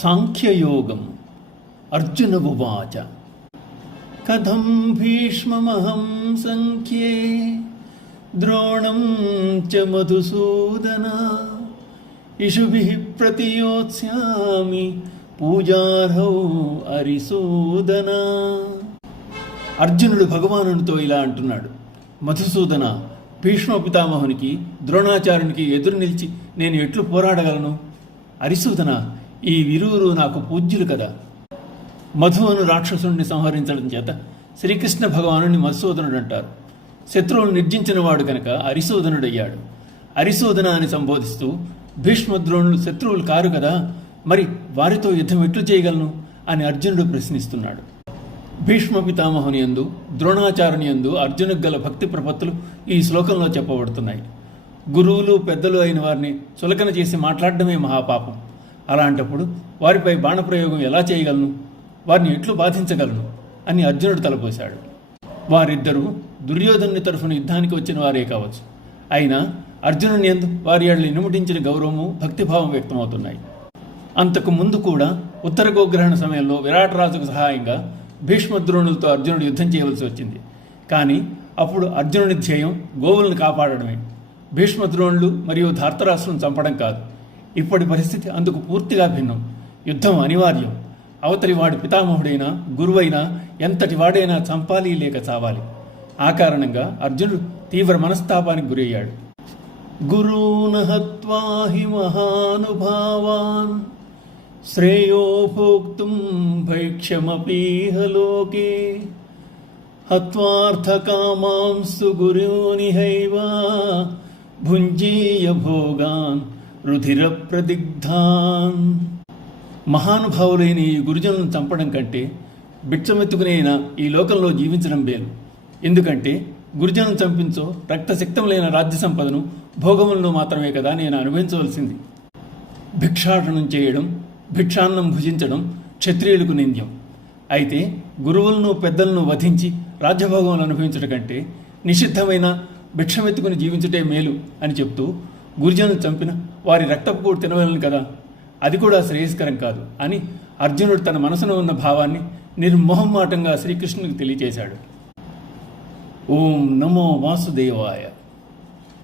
సాంఖ్యయోగం. అర్జున ఉవాచ కథం భీష్మమహం సంఖ్యే ద్రోణం చ మధుసూదన ఇషుభిః ప్రతియోత్స్యామి పూజార్హౌ అరిసూదన. అర్జునుడు భగవానునితో ఇలా అంటున్నాడు: మధుసూదన, భీష్మ పితామహునికి ద్రోణాచార్యునికి ఎదురు నిలిచి నేను ఎట్లు పోరాడగలను? అరిసూదన, ఈ విరువురు నాకు పూజ్యులు కదా. మధువును రాక్షసుడిని సంహరించడం చేత శ్రీకృష్ణ భగవానుని మధుసూదనుడు అంటారు. శత్రువులు నిర్జించిన వాడు కనుక అరిసూదనుడయ్యాడు. అరిసూదన అని సంబోధిస్తూ భీష్మద్రోణులు శత్రువులు కారు కదా, మరి వారితో యుద్ధం ఎట్లు చేయగలను అని అర్జునుడు ప్రశ్నిస్తున్నాడు. భీష్మ పితామహుని యందు ద్రోణాచార్యుని యందు అర్జునుకు గల భక్తి ప్రపత్తులు ఈ శ్లోకంలో చెప్పబడుతున్నాయి. గురువులు పెద్దలు అయిన వారిని చులకన చేసి మాట్లాడడమే మహాపాపం. అలాంటప్పుడు వారిపై బాణప్రయోగం ఎలా చేయగలను? వారిని ఎట్లు బాధించగలను అని అర్జునుడు తలపోశాడు. వారిద్దరూ దుర్యోధనుని తరఫున యుద్ధానికి వచ్చిన వారే కావచ్చు. అయినా అర్జునుని యందు వారి ఏళ్ల ఇనుముటించిన గౌరవము, భక్తిభావం వ్యక్తమవుతున్నాయి. అంతకు ముందు కూడా ఉత్తర గోగ్రహణ సమయంలో విరాటరాజుకు సహాయంగా భీష్మద్రోణులతో అర్జునుడు యుద్ధం చేయవలసి వచ్చింది. కానీ అప్పుడు అర్జునుని ధ్యేయం గోవులను కాపాడడమే, భీష్మద్రోణులు మరియు ధార్తరాష్ట్రం చంపడం కాదు. ఇప్పటి పరిస్థితి అందుకు పూర్తిగా భిన్నం. యుద్ధం అనివార్యం. అవతలి వాడి పితామహుడైనా గురువైనా ఎంతటి వాడైనా చంపాలి లేక చావాలి. ఆ కారణంగా అర్జునుడు తీవ్ర మనస్తాపానికి గురయ్యాడు. గురూన్ హత్వా హి మహానుభావాన్ శ్రేయో భోక్తుం భైక్ష్యమపీహ లోకే హత్వార్థకామాంస్తు గురూనిహైవ భుంజీయ భోగాన్ రుధిర ప్రదిగ్ధాన్. మహానుభావులైన ఈ గురుజనులను చంపడం కంటే బిచ్చమెత్తుకునైనా ఈ లోకంలో జీవించడం మేలు. ఎందుకంటే గురుజనులను చంపించో రక్తసిక్తములైన రాజ్య సంపదను, భోగములను మాత్రమే కదా నేను అనుభవించవలసింది. భిక్షాటనం చేయడం, భిక్షాన్నం భుజించడం క్షత్రియులకు నింద్యం. అయితే గురువులను పెద్దలను వధించి రాజ్యభోగములు అనుభవించడం కంటే నిషిద్ధమైన భిక్షమెత్తుకుని జీవించుటే మేలు అని చెప్తూ గురుజనులు చంపిన వారి రక్తపు కూడు తినవలను కదా, అది కూడా శ్రేయస్కరం కాదు అని అర్జునుడు తన మనసులో ఉన్న భావాన్ని నిర్మోహమాటంగా శ్రీకృష్ణునికి తెలియజేశాడు. ఓం నమో వాసుదేవాయ.